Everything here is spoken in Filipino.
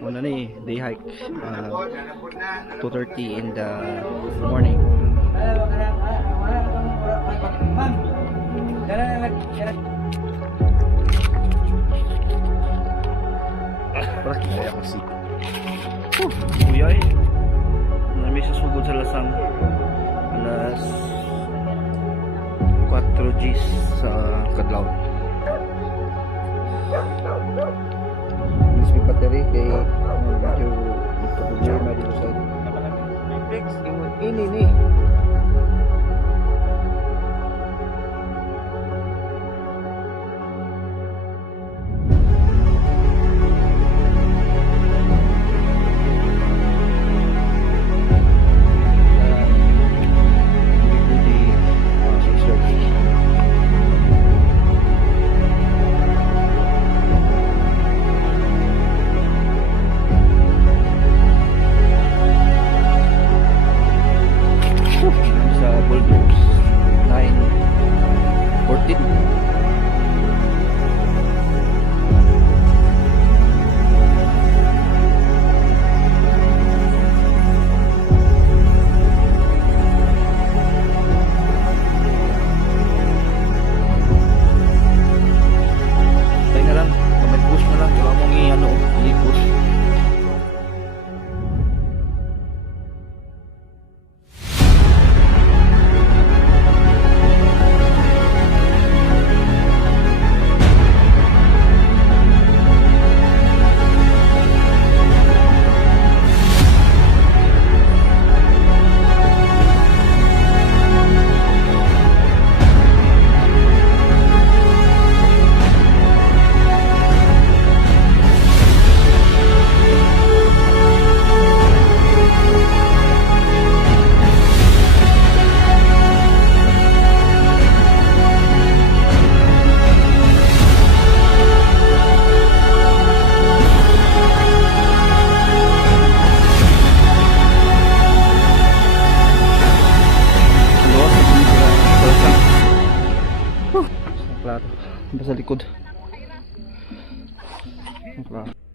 Una ni day hike, 2:30 in the morning. Parang kaya kasi uyay nami sa sugod sa lasang alas 4 Gs sa Kadlaw. Miss may battery kay medyo problema dito sa ini ni Boulders 9:14. Tayo na lang, kamay push na lang, wala mong i-push. Klaro, basta likod. Klaro.